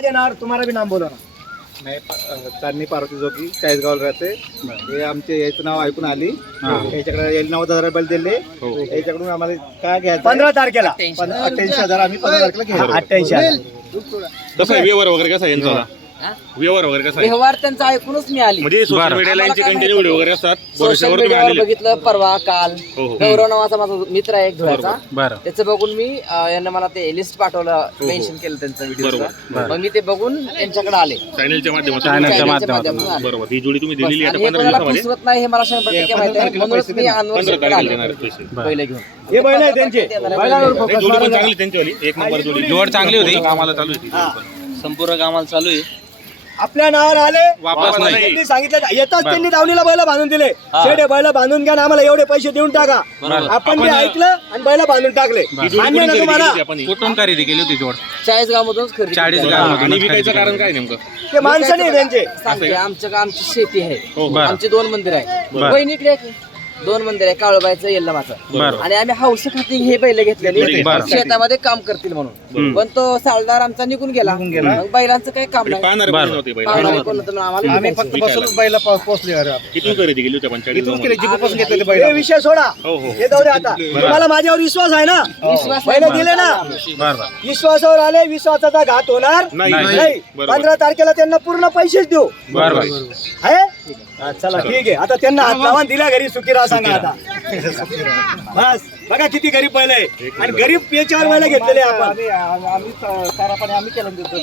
माझे नाव तुम्हाला भी नाम बोला ना नाही तान्नी पार्वती जोगी चाळीसगावला राहते. हे आमचे याचं नाव ऐकून आली. याच्याकडे याला नव्वद हजार रुपये दिले. याच्याकडून आम्हाला काय घ्यायचं पंधरा तारखेला. पण अठ्ठ्याऐंशी हजार आम्ही पंधरा तारखेला घ्यायला अठ्ठ्याऐंशी हजार. कसं आहे व्यवहार वगैरे कसा आहे यांचा? व्यवहार वगैरे कसा आहे? व्यवहार त्यांचा ऐकूनच मी आली म्हणजे सोशल मीडियाला यांचे कंटिन्यू व्हिडिओ वगैरे असतात सोशल वर्षावर तुम्ही मीडियावर आलेले बघितलं परवा काल. हो, हो. गौरव नावाचा माझा मित्र आहे एक धुळ्याचा. बरं. त्याचं बघून मी अं, यांना मला ते लिस्ट पाठवलं मेन्शन केलं त्यांचं व्हिडिओ मग मी ते बघून त्यांच्याकडे आले. चॅनलच्या माध्यमातून चॅनलच्या चॅनलच्या माध्यमातून माध्यमातून आले. बरोबर ही जोडी तुम्ही दिलेली आणि आता हे पंधरा कोणाला दिवसामध्ये? फसवत नाही हे मला शंभर टक्के माहिती आहे. म्हणूनच मी अनवर पंधरा शेटकडे तारखेला देणार आले. आहेत पैसे. पहिले घेऊन हे बैल आहे त्यांचे. बैलावर नाही, focus जोडी मारा पण जरा. चांगली त्यांच्यावाली एक नंबर जोडी जोड. चांगली होती. कामाला चालू आहे. ती जोडी पण. संपूर्ण कामाला चालू आहे. आपल्या नावावर आले. वापस नाही. त्यांनी सांगितलं येताच त्यांनी दावणीला बैल बांधून दिले. शेडे बैल बांधून घ्या आणि आम्हाला एवढे पैसे देऊन टाका. आपण ते ऐकलं आणि बैल बांधून टाकले. मान्य ना तुम्हाला? कुठून खरेदी केली होती जोड? चाळीस गाव मधूनच खरेदी चाळीस केली. गाव आणि विकायचं कारण काय नेमकं? ते माणसं नाही त्यांचे. सांगते आमच्या आमची शेती आहे. हो हो. बरं आमची दोन मंदिर आहे. बहिणीकडे आहे. की? दोन मंदिर आहे काळूबाईचं यल्लमाचं. आणि आम्ही हौस खाती हे बैल घेतलेले बरं. शेतामध्ये काम करतील म्हणून. पण तो सालदार आमचा निघून गेला. बैलांचं काही काम नाही. फक्त बसूनच बैला पोहोचले घेतले हे विषय सोडा. हो हो. हे जाऊ दे आता. तुम्हाला माझ्यावर विश्वास आहे ना? विश्वास बैल दिले ना? विश्वासावर आले विश्वासाचा घात होणार नाही. पंधरा तारखेला त्यांना पूर्ण पैसेच देऊ. बरं बरं. आहे? हा, चला ठीक आहे. आता त्यांना हात लावा आणि दिल्या घरी सुखी राहा सांगा आता. बस. बघा किती गरीब बैल आहे आणि गरीब याच्यावर बैल घेतलेले आपण.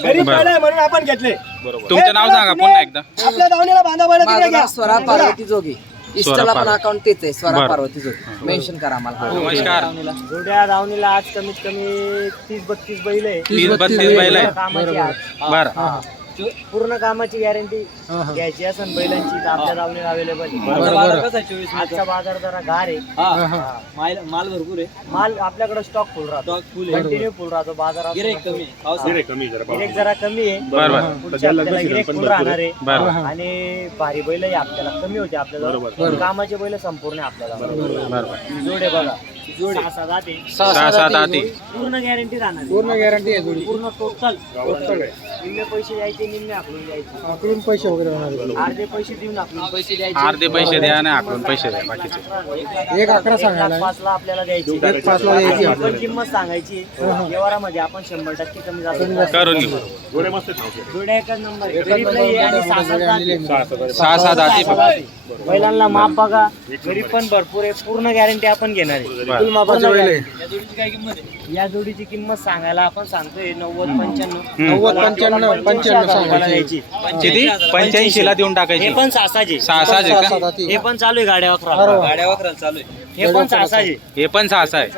गरीब बैल आहे म्हणून आपण घेतले. तुमचं नाव सांगा पुन्हा एकदा. आपल्या दावणीला बांधा बैल माझं नाव स्वरा पार्वती जोगी. इस्टाला पण पार्वती. अकाउंट तेच आहे स्वरा बरं. पार्वती जोगी. मेन्शन करा आम्हाला. नमस्कार. जोड्या दावणीला आज कमीत कमी तीस बत्तीस बैल आहे. तीस बत्तीस बैल आहे. बरं. पूर्ण कामाची गॅरंटी घ्यायची असेल बैलांची तर आपल्या दावणीला अवेलेबल आजचा बाजार जरा गार आहे. माल भरपूर आहे. माल आपल्याकडे स्टॉक फुल राहतो. कंटिन्यू फुल राहतो. बाजारात गिरे कमी जरा गिरेक जरा कमी आहे. बरं बरं. पुढच्या हप्त्याला गिरेक फुल राहणार आहे. बरं. आणि भारी बैल आपल्याला कमी होते. आपल्याला कामाचे बैल संपूर्ण आहे आपल्याला. बरं जोडे बघा. सहा सात आहे. सहा सात आती पूर्ण गॅरंटी राहणार पूर्ण गॅरंटी आहे पूर्ण टोटल निम्मे पैसे द्यायचे निम्मे आकडून द्यायचे. आकडून पैसे वगैरे अर्धे पैसे देऊन आकडून पैसे द्यायचे. अर्धे पैसे द्या आणि आकडून पैसे द्या बाकीचे. एक अकरा सांगायला पाच ला आपल्याला द्यायची. एक पाच ला द्यायची. आपण किंमत सांगायची. व्यवहारामध्ये आपण शंभर टक्के कमी जातो करून घेऊ. जोडे. जोड्या एकच नंबर आहे. गरीब आहे. आणि सहा सात. सहा सात आती फक्त बैलांना माप बघा. गरीब पण भरपूर आहे. पूर्ण गॅरंटी आपण घेणार आहे. बरं. आहे. या जोडीची किंमत सांगायला आपण सांगतोय नव्वद पंच्याण्णव. नव्वद पंच्याण्णव पंच्याण्णव सांगायला किती? पंच्याऐंशी ला देऊन टाकायची. हे पण सहा का हे पण चालू आहे गाड्या अकरा. गाड्या चालू आहे. हे पण सहासाचे हे पण सहा सहा आहे.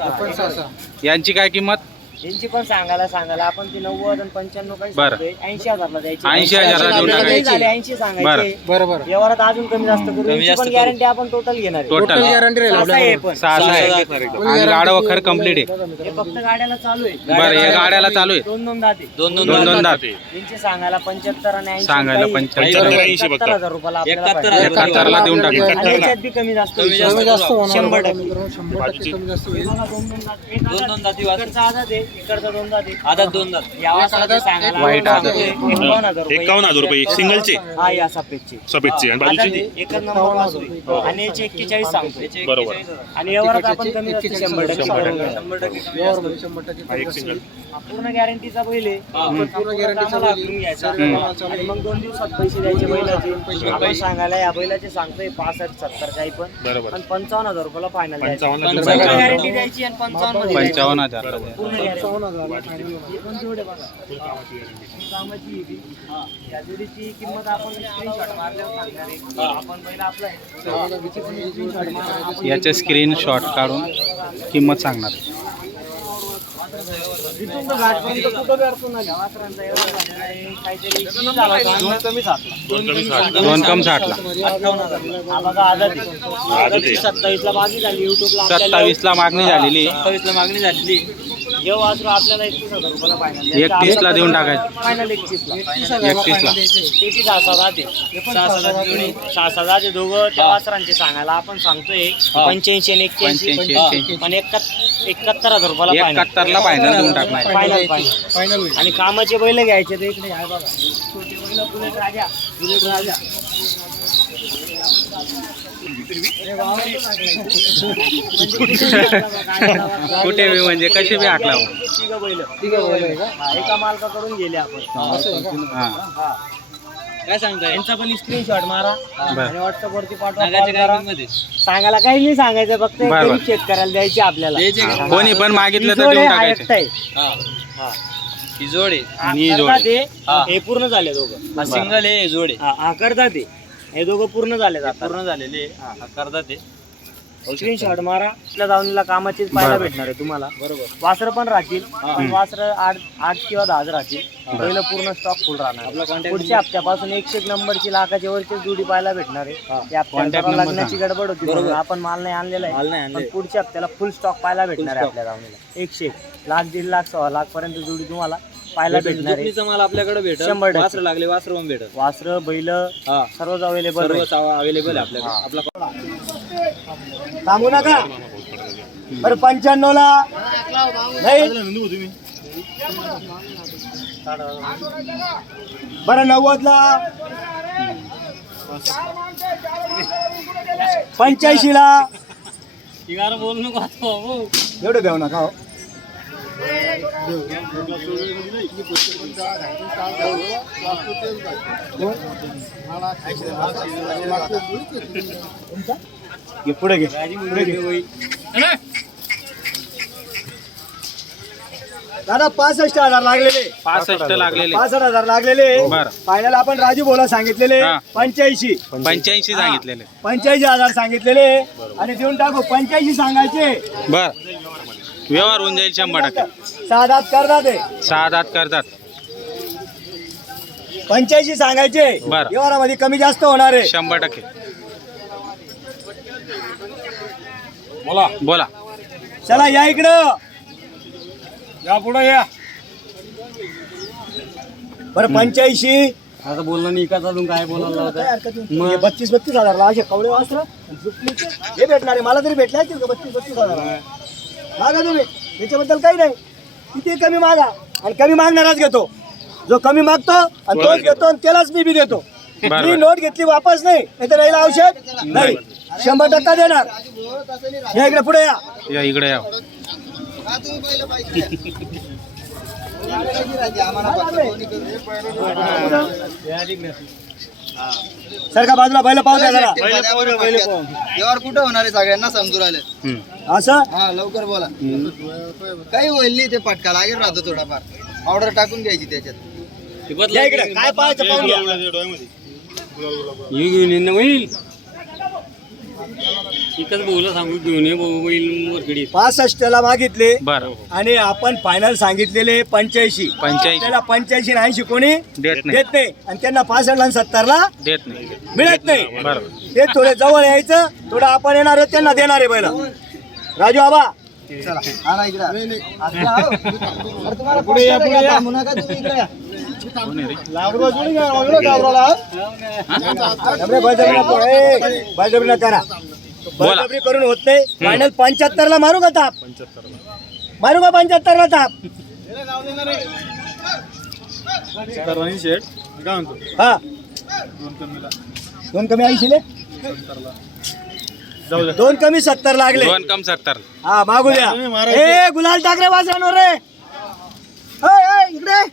यांची काय किंमत? यांची पण सांगायला सांगायला आपण ती नव्वद आणि पंच्याण्णव काही बरं. सांगतोय. ऐंशी हजारला द्यायची. 80,000 ला देऊन आपल्याला नाही टाकायची. झाले ऐंशी सांगायचे. बरोबर. व्यवहारात अजून कमी जास्त करू. यांची पण गॅरंटी आपण टोटल घेणार आहे. टोटल आहे पण. सहा सहा आहे. आणि गाडा वखर कंप्लीट आहे. हे फक्त गाड्याला चालू आहे. बरं हे गाड्याला चालू आहे. दोन दोन दाते. दोन दोन दोन दोन दात. यांचे सांगायला पंच्याहत्तर आणि ऐंशी सांगायला काही- पंच्याहत्तर. हजार रुपयाला आपल्याला एकाहत्तर पाहिजे. हजार एकाहत्तरला देऊन आणि टाकायचं याच्यात बी कमी जास्त होईल. शंभर टक्के. हे बघा, दोन दोन. इकडचा आहे इकडचा दोन वाईट आदात. एकावन्न हजार रुपये. एकावन्न हजार रुपये सिंगलचे हा या सफेदचे. सफेदचे. आणि आदात बाजूची आहे, एकच नंबर वासरू आहे. आणि याचे एक्केचाळीस सांगतो बरोबर. आणि आपण कमी जास्त शंभर टक्के शंभर टक्के. हा एक सिंगल पूर्ण गॅरंटीचा आपण पूर्ण गॅरंटीचा घ्यायचा. आणि मग दोन दिवसात पैसे द्यायचे बैलाचे. आपण सांगायला या बैलाचे सांगतोय पासष्ट सत्तर काही पण. बरोबर. पण पंचावन्न हजार रुपयाला फायनल पंचावन्न. गॅरंटी द्यायची आणि पंचावन्नमध्ये द्यायची. पंचावन्न हजार. पूर्ण guarantee. हे पण जोडे बघा. कामाची ही बी. हा. या जोडीची किंमत आपण स्क्रीनशॉट मारल्यावर सांगणार आहे आपण बैल आपला आहे याची स्क्रीनशॉट काढून किंमत सांगणार. दोन कमी साठला हजार. सत्तावीस ला मागणी झालेली सत्तावीस ला मागणी झालेली हे वासरू आपल्याला एकतीस हजार रुपयाला फायनल एकतीसला देऊन टाकायचं. फायनल एकतीसला. एकतीसला. किती सहा सहा ते ते दोघं. त्या वासरांचे सांगायला आपण सांगतोय. पंच्याऐंशी आणि एक्क्याऐंशी. पंच्याऐंशी, पण एकाहत्तर एकाहत्तर हजार रुपयाला फायनल एकाहत्तरला फायनल देऊन टाकणार. फायनल फायनल आणि कामाचे बैल घ्यायचे तर इकडे. आहे बघा. छोटे बैल बुलेट राजा. बुलेट राजा. कुठे बी म्हणजे कसे बी हाकला हो. तिघं बैल हा, एका मालकाकडून गेले आपण हा हा. काय सांगता यांचा पण स्क्रीनशॉट मारा. आणि व्हॉट्सअप वरती पाठवा. सांगायला काही नाही सांगायचं फक्त. शेतकऱ्याला द्यायचे आपल्याला. कोणी पण मागितलं तर जोड देऊन आहे, हा. टाकायचे एकटा आहे. हा. आणि ही जोड. हे. हे. पूर्ण झाले दोघं. सिंगल आहे जोडे. हा हा, करतात ते हे दोघं पूर्ण झाले पूर्ण झालेले करतात ते. स्क्रीनशॉट मारा. आपल्या दावणीला कामाचीच पाहायला भेटणार आहे तुम्हाला. बरोबर. वासर पण राहतील. पण वासर आठ आठ किंवा दहाच राहतील. पहिलं पूर्ण स्टॉक फुल राहणार. पुढच्या हप्त्यापासून एकशे एक नंबरची लाखाच्या वरची जोडी पाहायला भेटणार आहे. हप्त्याला लग्नाची गडबड होती म्हणून आपण माल नाही आणलेला आहे. पण पुढच्या हप्त्याला फुल स्टॉक पाहायला भेटणार आहे आपल्या दावणीला एकशे एक. लाख दीड लाख सव्वा लाख पर्यंत जोडी तुम्हाला. पाहायला भेटणार आहे. माल आपल्याकडे भेटत शंभर टक्के. लागले वासर पण भेटत वासर बैल सर्वच अवेलेबल अवेलेबल आहे आपल्याकडे. आपला सांगू नका. बरं पंच्याण्णव ला नाही. बरं नव्वद ला पंच्याऐंशी ला बोल नको एवढं घेऊ नका हो. पुढे घे पुढे घे. दादा पासष्ट हजार लागलेले. पासष्ट लागलेले. पासष्ट हजार लागलेले. बरं. फायनल आपण राजू बोला सांगितलेले. हा. पंच्याऐंशी. पंच्याऐंशी सांगितलेले. पंच्याऐंशी हजार सांगितलेले. आणि देऊन टाकू पंच्याऐंशी सांगायचे. बर. व्यवहार होऊन जाईल शंभर टक्के. सहा दात करतात सहा दात करतात पंच्याऐंशी सांगायचे. बरं. व्यवहारामध्ये कमी जास्त होणार आहे. शंभर टक्के. बोला. बोला. चला या इकडं. या पुढे या. बरं पंच्याऐंशी. आता बोललं नाही एकाच अजून काय बोलायला होतं हे बत्तीस बत्तीस हजारला असे कवळे वासर. हे भेटणार आहे मला तरी भेटले असतील का बत्तीस बत्तीस हजार? मागा तुम्ही. त्याच्याबद्दल काही नाही. किती कमी मागा आणि कमी मागणाराच घेतो. जो कमी मागतो आणि तोच घेतो आणि त्यालाच मी बी देतो. मी नोट घेतली वापस नाही नाही तर राहिला औषध? नाही. शंभर टक्का देणार. या इकडे पुढे या. या इकडे या. सरका बाजूला बैल पाहू द्या जरा. व्यवहार कुठं होणार आहे सगळ्यांना समजून राहिले हम्म. असं? हा लवकर बोला. काही होईल नाही ते पटका लागेल राहतो थोडाफार. ऑर्डर टाकून घ्यायची त्याच्यात. या इकडे काय पाहायचं पाहून घ्या. होईल. एकच सांगू वरकडे पासष्टला मागितले. बर. आणि आपण फायनल सांगितलेले पंच्याऐंशी. पंच्याऐंशी. त्याला पंच्याऐंशी ऐंशी कोणी देत नाही. देत नाही. आणि त्यांना पासष्ट आणि सत्तरला देत नाही. मिळत नाही. ते थोडे जवळ यायचं थोडं आपण येणार आहे त्यांना देणार आहे पहिला राजू आबा. चला. हा ना इकडे असं हा. अरे तुम्हाला पुढे या पुढे या. थांबू नका तुम्ही इकडे या. बळजबरी करा. बळजबरी करून होत नाही. फायनल पंच्याहत्तर ला मारू का ताप? मारू का पंच्याहत्तर ला ताप हा. दोन कमी ऐंशी ले. दोन कमी सत्तर लागले. दोन कम सत्तर. हा मागू द्या ए गुलाल टाकरे वाजवणार रे. ओय, ओय, इकडे.